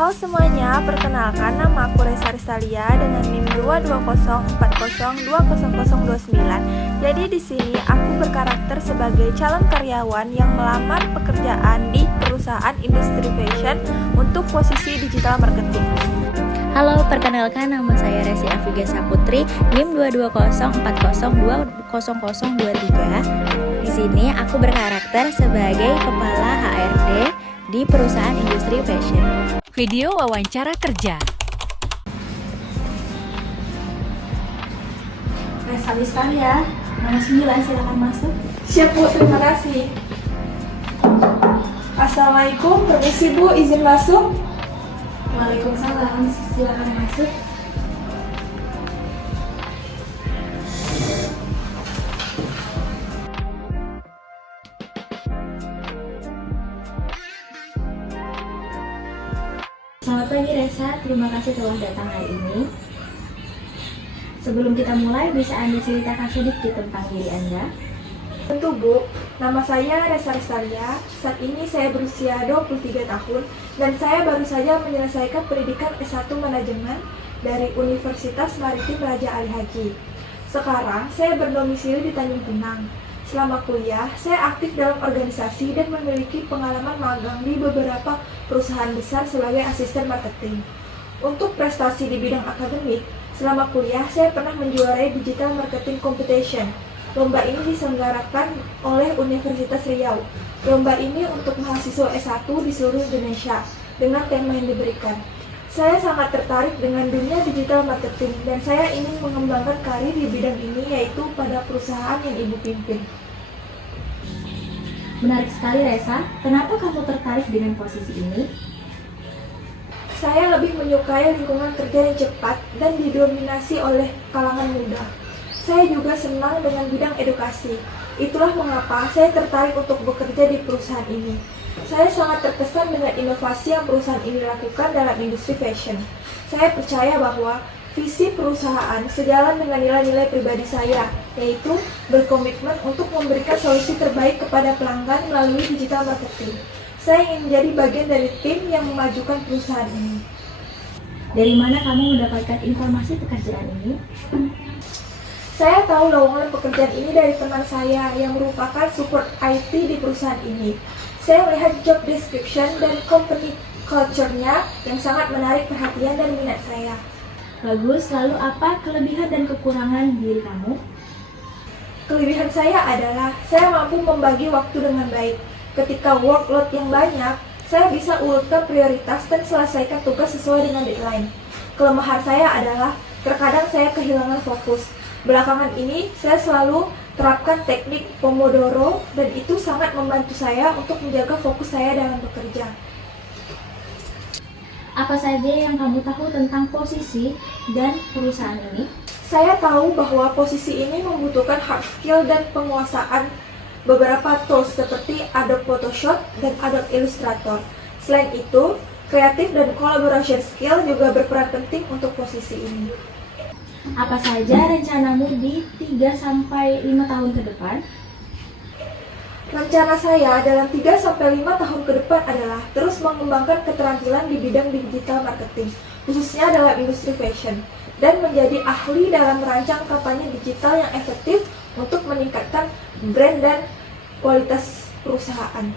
Halo semuanya, perkenalkan nama aku Resa Risalia dengan NIM 22040200029. Jadi di sini aku berkarakter sebagai calon karyawan yang melamar pekerjaan di perusahaan industri fashion untuk posisi digital marketing. Halo, perkenalkan nama saya Resi Afiga Saputri, NIM 22040200023. Di sini aku berkarakter sebagai kepala HRD di perusahaan industri fashion. Video wawancara kerja. Resa Risalia, nomor 9, silakan masuk. Siap Bu, terima kasih. Assalamualaikum, permisi Bu, izin masuk. Waalaikumsalam, silakan masuk. Selamat pagi Resa, terima kasih telah datang hari ini. Sebelum kita mulai, bisa Anda ceritakan sedikit tentang diri Anda? Tentu Bu, nama saya Resa Risalia. Saat ini saya berusia 23 tahun dan saya baru saja menyelesaikan pendidikan S1 Manajemen dari Universitas Maritim Raja Ali Haji. Sekarang saya berdomisili di Tanjung Pinang. Selama kuliah, saya aktif dalam organisasi dan memiliki pengalaman magang di beberapa perusahaan besar sebagai asisten marketing. Untuk prestasi di bidang akademik, selama kuliah saya pernah menjuarai Digital Marketing Competition. Lomba ini diselenggarakan oleh Universitas Riau. Lomba ini untuk mahasiswa S1 di seluruh Indonesia dengan tema yang diberikan. Saya sangat tertarik dengan dunia digital marketing dan saya ingin mengembangkan karir di bidang ini, yaitu pada perusahaan yang Ibu pimpin. Menarik sekali Resa, kenapa kamu tertarik dengan posisi ini? Saya lebih menyukai lingkungan kerja yang cepat dan didominasi oleh kalangan muda. Saya juga senang dengan bidang edukasi. Itulah mengapa saya tertarik untuk bekerja di perusahaan ini. Saya sangat terkesan dengan inovasi yang perusahaan ini lakukan dalam industri fashion. Saya percaya bahwa visi perusahaan sejalan dengan nilai-nilai pribadi saya, yaitu berkomitmen untuk memberikan solusi terbaik kepada pelanggan melalui digital marketing. Saya ingin menjadi bagian dari tim yang memajukan perusahaan ini. Dari mana kamu mendapatkan informasi pekerjaan ini? Saya tahu lowongan pekerjaan ini dari teman saya yang merupakan support IT di perusahaan ini. Saya melihat job description dan company culture-nya yang sangat menarik perhatian dan minat saya. Bagus, lalu apa kelebihan dan kekurangan diri kamu? Kelebihan saya adalah saya mampu membagi waktu dengan baik. Ketika workload yang banyak, saya bisa urutkan prioritas dan selesaikan tugas sesuai dengan deadline. Kelemahan saya adalah terkadang saya kehilangan fokus. Belakangan ini, saya selalu terapkan teknik Pomodoro dan itu sangat membantu saya untuk menjaga fokus saya dalam bekerja. Apa saja yang kamu tahu tentang posisi dan perusahaan ini? Saya tahu bahwa posisi ini membutuhkan hard skill dan penguasaan beberapa tools seperti Adobe Photoshop dan Adobe Illustrator. Selain itu, kreatif dan collaboration skill juga berperan penting untuk posisi ini. Apa saja rencanamu di 3-5 tahun ke depan? Rencana saya dalam 3-5 tahun ke depan adalah terus mengembangkan keterampilan di bidang digital marketing, khususnya dalam industri fashion, dan menjadi ahli dalam merancang kampanye digital yang efektif untuk meningkatkan brand dan kualitas perusahaan.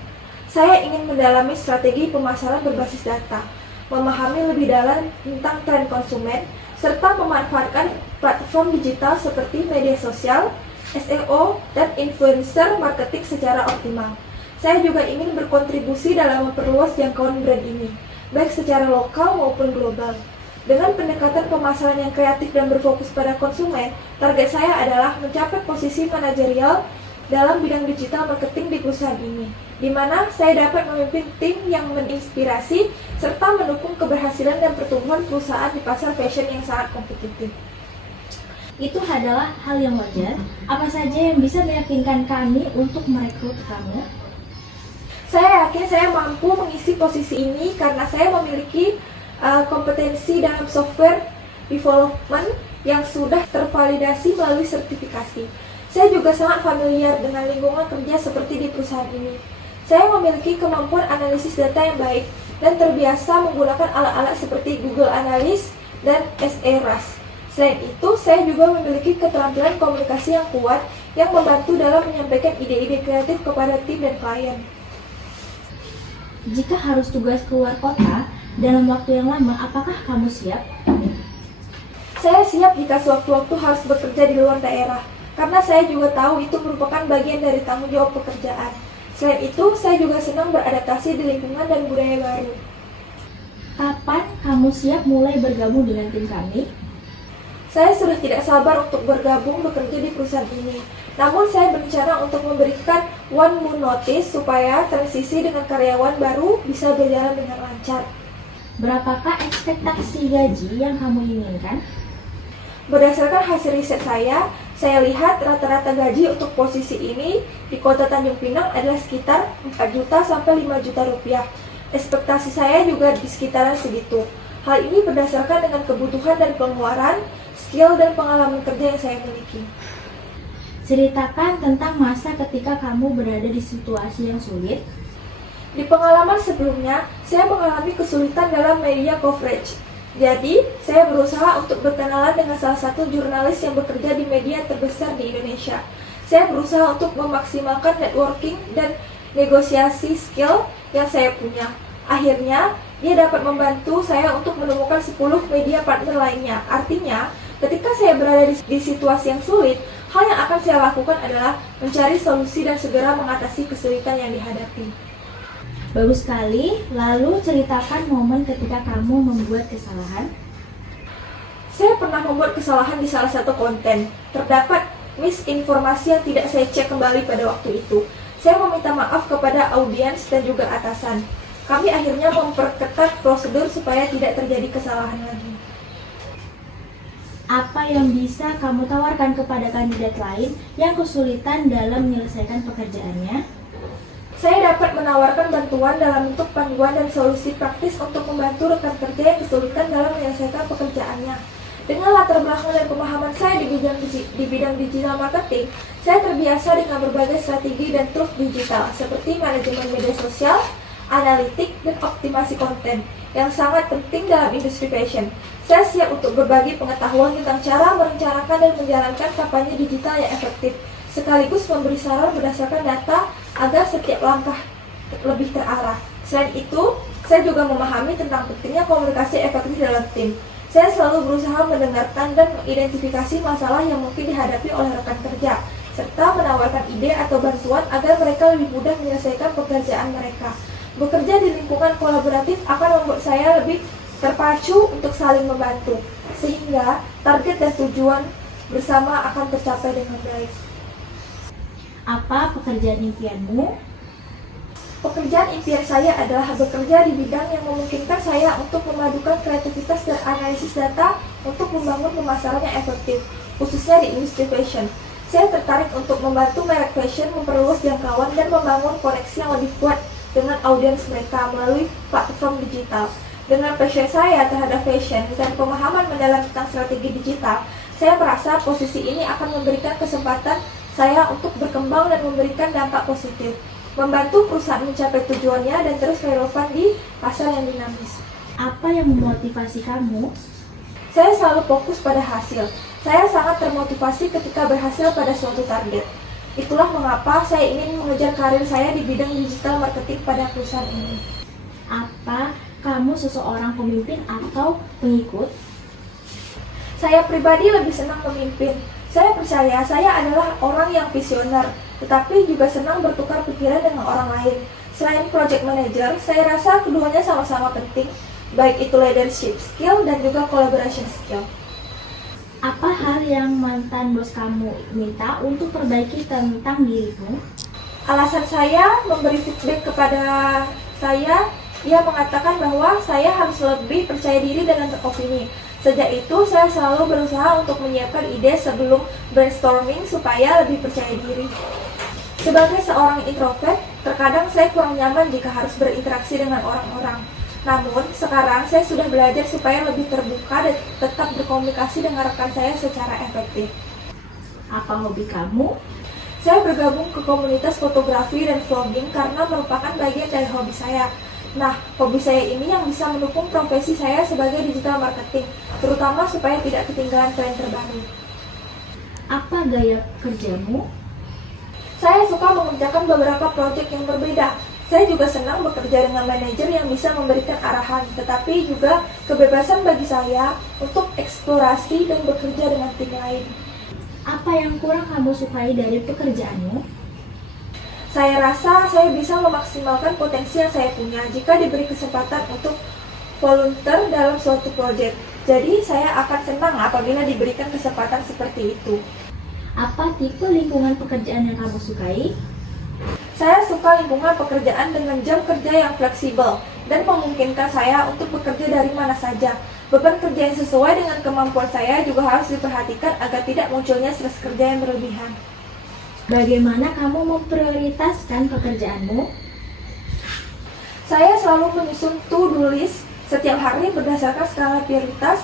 Saya ingin mendalami strategi pemasaran berbasis data, memahami lebih dalam tentang tren konsumen, serta memanfaatkan platform digital seperti media sosial, SEO, dan influencer marketing secara optimal. Saya juga ingin berkontribusi dalam memperluas jangkauan brand ini, baik secara lokal maupun global. Dengan pendekatan pemasaran yang kreatif dan berfokus pada konsumen, target saya adalah mencapai posisi manajerial dalam bidang digital marketing di perusahaan ini, di mana saya dapat memimpin tim yang menginspirasi serta mendukung keberhasilan dan pertumbuhan perusahaan di pasar fashion yang sangat kompetitif. Itu adalah hal yang wajar. Apa saja yang bisa meyakinkan kami untuk merekrut kamu? Saya yakin saya mampu mengisi posisi ini karena saya memiliki kompetensi dalam software development yang sudah tervalidasi melalui sertifikasi. Saya juga sangat familiar dengan lingkungan kerja seperti di perusahaan ini. Saya memiliki kemampuan analisis data yang baik dan terbiasa menggunakan alat-alat seperti Google Analytics dan SERAS. Selain itu, saya juga memiliki keterampilan komunikasi yang kuat yang membantu dalam menyampaikan ide-ide kreatif kepada tim dan klien. Jika harus tugas keluar kota dalam waktu yang lama, apakah kamu siap? Saya siap jika sewaktu-waktu harus bekerja di luar daerah, karena saya juga tahu itu merupakan bagian dari tanggung jawab pekerjaan. Selain itu, saya juga senang beradaptasi di lingkungan dan budaya baru. Kapan kamu siap mulai bergabung dengan tim kami? Saya sudah tidak sabar untuk bergabung bekerja di perusahaan ini. Namun saya berencana untuk memberikan one month notice supaya transisi dengan karyawan baru bisa berjalan dengan lancar. Berapakah ekspektasi gaji yang kamu inginkan? Berdasarkan hasil riset saya lihat rata-rata gaji untuk posisi ini di Kota Tanjung Pinang adalah sekitar 4 juta sampai 5 juta rupiah. Ekspektasi saya juga di sekitaran segitu. Hal ini berdasarkan dengan kebutuhan dan pengeluaran, skill dan pengalaman kerja yang saya miliki. Ceritakan tentang masa ketika kamu berada di situasi yang sulit. Di pengalaman sebelumnya, saya mengalami kesulitan dalam media coverage. Jadi, saya berusaha untuk berkenalan dengan salah satu jurnalis yang bekerja di media terbesar di Indonesia. Saya berusaha untuk memaksimalkan networking dan negosiasi skill yang saya punya. Akhirnya, dia dapat membantu saya untuk menemukan 10 media partner lainnya. Artinya, ketika saya berada di situasi yang sulit, hal yang akan saya lakukan adalah mencari solusi dan segera mengatasi kesulitan yang dihadapi. Bagus sekali, lalu ceritakan momen ketika kamu membuat kesalahan. Saya pernah membuat kesalahan di salah satu konten. Terdapat misinformasi yang tidak saya cek kembali pada waktu itu. Saya meminta maaf kepada audiens dan juga atasan. Kami akhirnya memperketat prosedur supaya tidak terjadi kesalahan lagi. Apa yang bisa kamu tawarkan kepada kandidat lain yang kesulitan dalam menyelesaikan pekerjaannya? Saya dapat menawarkan bantuan dalam bentuk panduan dan solusi praktis untuk membantu rekan kerja yang kesulitan dalam menyelesaikan pekerjaannya. Dengan latar belakang dan pemahaman saya di bidang digital marketing, saya terbiasa dengan berbagai strategi dan tools digital seperti manajemen media sosial, analitik, dan optimasi konten yang sangat penting dalam industri fashion. Saya siap untuk berbagi pengetahuan tentang cara merencanakan dan menjalankan kampanye digital yang efektif, sekaligus memberi saran berdasarkan data agar setiap langkah lebih terarah. Selain itu, saya juga memahami tentang pentingnya komunikasi efektif dalam tim. Saya selalu berusaha mendengarkan dan mengidentifikasi masalah yang mungkin dihadapi oleh rekan kerja, serta menawarkan ide atau bantuan agar mereka lebih mudah menyelesaikan pekerjaan mereka. Bekerja di lingkungan kolaboratif akan membuat saya lebih terpacu untuk saling membantu, sehingga target dan tujuan bersama akan tercapai dengan baik. Apa pekerjaan impianmu? Pekerjaan impian saya adalah bekerja di bidang yang memungkinkan saya untuk memadukan kreativitas dan analisis data untuk membangun pemasaran yang efektif, khususnya di industri fashion. Saya tertarik untuk membantu merek fashion memperluas jangkauan dan membangun koneksi yang lebih kuat dengan audiens mereka melalui platform digital. Dengan passion saya terhadap fashion dan pemahaman mendalam tentang strategi digital, saya merasa posisi ini akan memberikan kesempatan saya untuk berkembang dan memberikan dampak positif, membantu perusahaan mencapai tujuannya dan terus relevan di pasar yang dinamis. Apa yang memotivasi kamu? Saya selalu fokus pada hasil. Saya sangat termotivasi ketika berhasil pada suatu target. Itulah mengapa saya ingin mengejar karir saya di bidang digital marketing pada perusahaan ini. Apa kamu seseorang pemimpin atau pengikut? Saya pribadi lebih senang memimpin. Saya percaya saya adalah orang yang visioner, tetapi juga senang bertukar pikiran dengan orang lain. Selain project manager, saya rasa keduanya sama-sama penting, baik itu leadership skill dan juga collaboration skill. Apa hal yang mantan bos kamu minta untuk perbaiki tentang dirimu? Alasan saya memberi feedback kepada saya, dia mengatakan bahwa saya harus lebih percaya diri dan beropini. Sejak itu, saya selalu berusaha untuk menyiapkan ide sebelum brainstorming supaya lebih percaya diri. Sebagai seorang introvert, terkadang saya kurang nyaman jika harus berinteraksi dengan orang-orang. Namun, sekarang saya sudah belajar supaya lebih terbuka dan tetap berkomunikasi dengan rekan saya secara efektif. Apa hobi kamu? Saya bergabung ke komunitas fotografi dan vlogging karena merupakan bagian dari hobi saya. Nah, hobi saya ini yang bisa mendukung profesi saya sebagai digital marketing, terutama supaya tidak ketinggalan tren terbaru. Apa gaya kerjamu? Saya suka mengerjakan beberapa proyek yang berbeda. Saya juga senang bekerja dengan manajer yang bisa memberikan arahan, tetapi juga kebebasan bagi saya untuk eksplorasi dan bekerja dengan tim lain. Apa yang kurang kamu sukai dari pekerjaanmu? Saya rasa saya bisa memaksimalkan potensi yang saya punya jika diberi kesempatan untuk volunteer dalam suatu proyek. Jadi saya akan senang apabila diberikan kesempatan seperti itu. Apa tipe lingkungan pekerjaan yang kamu sukai? Saya suka lingkungan pekerjaan dengan jam kerja yang fleksibel dan memungkinkan saya untuk bekerja dari mana saja. Beban kerja yang sesuai dengan kemampuan saya juga harus diperhatikan agar tidak munculnya stres kerja yang berlebihan. Bagaimana kamu memprioritaskan pekerjaanmu? Saya selalu menyusun to-do list setiap hari berdasarkan skala prioritas.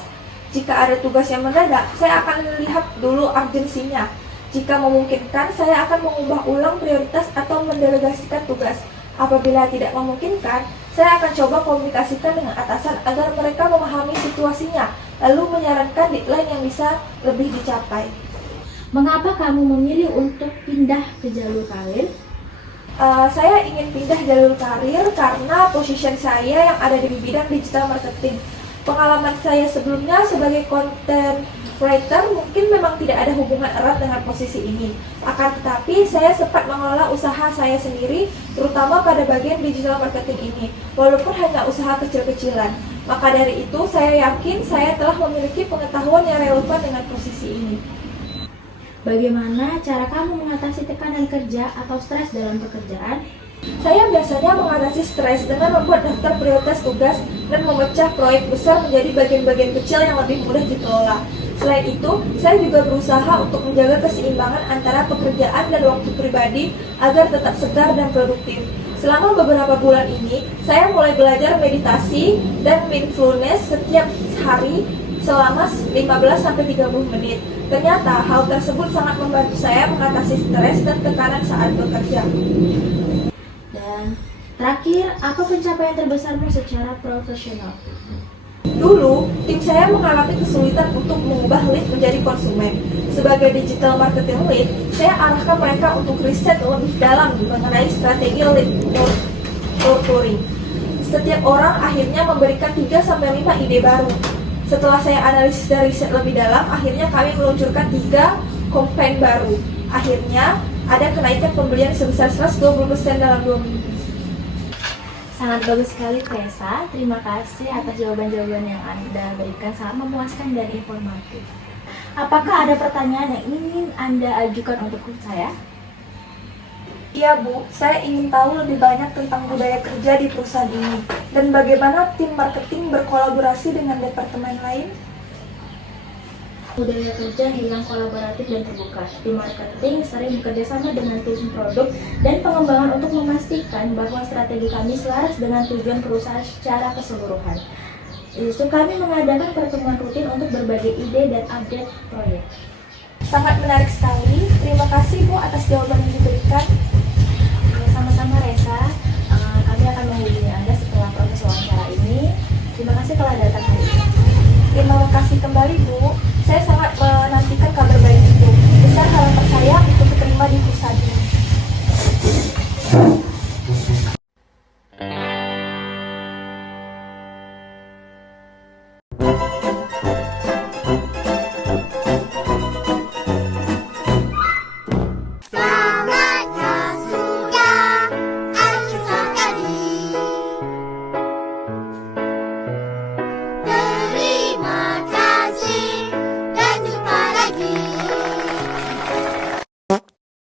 Jika ada tugas yang mendadak, saya akan melihat dulu urgensinya. Jika memungkinkan, saya akan mengubah ulang prioritas atau mendelegasikan tugas. Apabila tidak memungkinkan, saya akan coba komunikasikan dengan atasan agar mereka memahami situasinya, lalu menyarankan deadline yang bisa lebih dicapai. Mengapa kamu memilih untuk pindah ke jalur karir? Saya ingin pindah jalur karir karena posisi saya yang ada di bidang digital marketing. Pengalaman saya sebelumnya sebagai content writer mungkin memang tidak ada hubungan erat dengan posisi ini. Akan tetapi, saya sempat mengelola usaha saya sendiri, terutama pada bagian digital marketing ini, walaupun hanya usaha kecil-kecilan. Maka dari itu, saya yakin saya telah memiliki pengetahuan yang relevan dengan posisi ini. Bagaimana cara kamu mengatasi tekanan kerja atau stres dalam pekerjaan? Saya biasanya mengatasi stres dengan membuat daftar prioritas tugas dan memecah proyek besar menjadi bagian-bagian kecil yang lebih mudah dikelola. Selain itu, saya juga berusaha untuk menjaga keseimbangan antara pekerjaan dan waktu pribadi agar tetap segar dan produktif. Selama beberapa bulan ini, saya mulai belajar meditasi dan mindfulness setiap hari selama 15-30 menit. Ternyata hal tersebut sangat membantu saya mengatasi stres dan tekanan saat bekerja. Dan terakhir, apa pencapaian terbesarmu secara profesional? Dulu, tim saya mengalami kesulitan untuk mengubah lead menjadi konsumen. Sebagai digital marketing lead, saya arahkan mereka untuk riset lebih dalam mengenai strategi lead nurturing. Setiap orang akhirnya memberikan 3-5 ide baru. Setelah saya analisis dan riset lebih dalam, akhirnya kami meluncurkan 3 campaign baru. Akhirnya, ada kenaikan pembelian sebesar 120% dalam 2 minggu. Sangat bagus sekali, Tessa. Terima kasih atas jawaban-jawaban yang Anda berikan, sangat memuaskan dan informatif. Apakah ada pertanyaan yang ingin Anda ajukan untuk saya? Iya Bu, saya ingin tahu lebih banyak tentang budaya kerja di perusahaan ini dan bagaimana tim marketing berkolaborasi dengan departemen lain. Budaya kerja hilang kolaboratif dan terbuka. Tim marketing sering bekerjasama dengan tim produk dan pengembangan untuk memastikan bahwa strategi kami selaras dengan tujuan perusahaan secara keseluruhan. Justru kami mengadakan pertemuan rutin untuk berbagi ide dan update proyek. Sangat menarik sekali. Terima kasih Bu atas jawaban yang diberikan. Sama-sama Resa, kami akan menghubungi Anda setelah proses wawancara ini. Terima kasih telah datang hari ini. Terima kasih kembali Bu. Saya sangat menantikan kabar baik itu. Besar harapan saya untuk diterima di perusahaan ini.